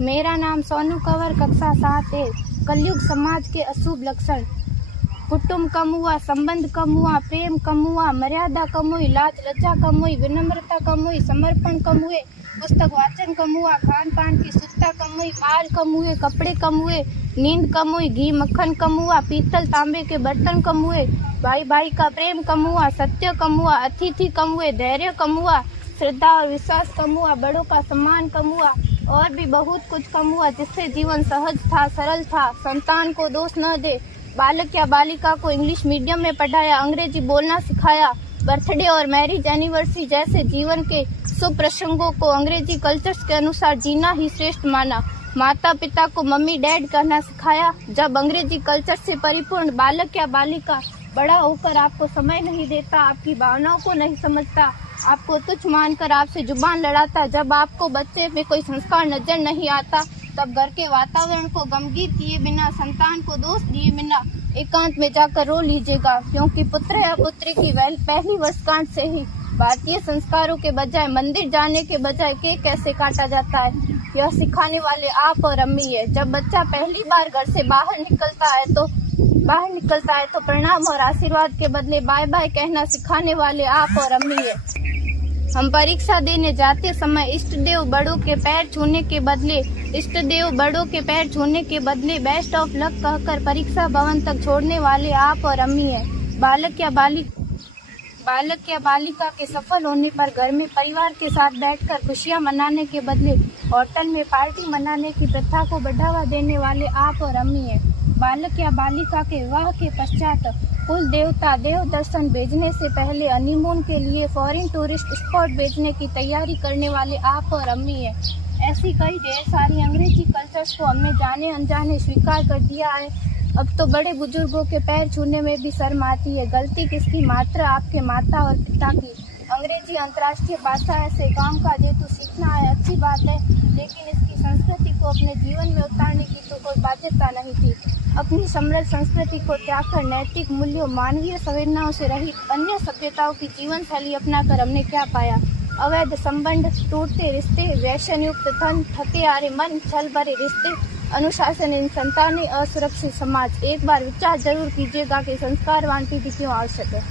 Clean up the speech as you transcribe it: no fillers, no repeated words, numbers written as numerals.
मेरा नाम सोनू कंवर, कक्षा 7 है। कलयुग समाज के अशुभ लक्षण। कुटुंब कम हुआ, संबंध कम हुआ, प्रेम कम हुआ, मर्यादा कम हुई, लाज लज्जा कम हुई, विनम्रता कम हुई, समर्पण कम हुए, पुस्तक वाचन कम हुआ, खान पान की शुद्धता कम हुई, बाल कम हुए, कपड़े कम हुए, नींद कम हुई, घी मक्खन कम हुआ, पीतल तांबे के बर्तन कम हुए, भाई भाई का प्रेम कम हुआ, सत्य कम हुआ, अतिथि कम हुए, धैर्य कम हुआ, श्रद्धा और विश्वास कम हुआ, बड़ों का सम्मान कम हुआ और भी बहुत कुछ कम हुआ, जिससे जीवन सहज था, सरल था। संतान को दोष न दे। बालक या बालिका को इंग्लिश मीडियम में पढ़ाया, अंग्रेजी बोलना सिखाया, बर्थडे और मैरिज एनिवर्सरी जैसे जीवन के शुभ प्रसंगों को अंग्रेजी कल्चर्स के अनुसार जीना ही श्रेष्ठ माना। माता पिता को मम्मी डैड कहना सिखाया। जब अंग्रेजी कल्चर से परिपूर्ण बालक या बालिका बड़ा होकर आपको समय नहीं देता, आपकी भावनाओं को नहीं समझता, आपको तुच्छ मानकर आपसे जुबान लड़ाता, जब आपको बच्चे में कोई संस्कार नजर नहीं आता, तब घर के वातावरण को गमगीन किए बिना, संतान को दोष दिए बिना एकांत में जाकर रो लीजिएगा, क्योंकि पुत्र या पुत्री की पहली वर्षगांठ से ही भारतीय संस्कारों के बजाय, मंदिर जाने के बजाय केक कैसे काटा जाता है, यह सिखाने वाले आप और अम्मी है। जब बच्चा पहली बार घर से बाहर निकलता है तो प्रणाम और आशीर्वाद के बदले बाय बाय कहना सिखाने वाले आप और अम्मी है। हम परीक्षा देने जाते समय इष्ट देव बड़ों के पैर छूने के बदले बेस्ट ऑफ लक कहकर परीक्षा भवन तक छोड़ने वाले आप और अम्मी है। बालक या बालिका के सफल होने पर घर में परिवार के साथ बैठकर खुशियां मनाने के बदले होटल में पार्टी मनाने की प्रथा को बढ़ावा देने वाले आप और अम्मी है। बालक या बालिका के विवाह के पश्चात कुल देवता देव दर्शन भेजने से पहले हनीमून के लिए फॉरेन टूरिस्ट स्पॉट भेजने की तैयारी करने वाले आप और अम्मी है। ऐसी कई ढेर सारी अंग्रेजी कल्चर्स को हमने जाने अनजाने स्वीकार कर दिया है। अब तो बड़े बुजुर्गों के पैर छूने में भी शर्म आती है। गलती किसकी? मात्र आपके माता और पिता की। अंग्रेजी अंतर्राष्ट्रीय भाषा है, से काम काज हेतु सीखना है, अच्छी बात है, लेकिन इसकी संस्कृति को अपने जीवन में उतारने की तो कोई बाध्यता नहीं थी। अपनी समृद्ध संस्कृति को त्याग कर नैतिक मूल्यों, मानवीय संवेदनाओं से रहित अन्य सभ्यताओं की जीवन शैली अपनाकर हमने क्या पाया? अवैध संबंध, टूटते रिश्ते, व्यसन युक्त धन, थके हारे मन, छल भरे रिश्ते, अनुशासनहीन संतानें, असुरक्षित समाज। एक बार विचार जरूर कीजिएगा कि संस्कारवान पीढ़ी क्यों आवश्यक है।